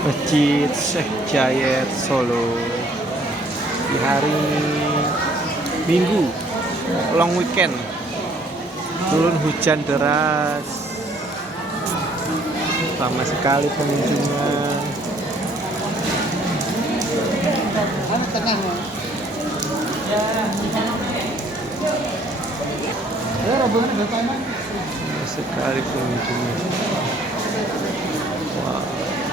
Masjid Sheikh Zayed Solo di hari Minggu long weekend. Turun hujan deras, lama sekali pengunjungnya. Lama sekali pengunjungnya. Wow.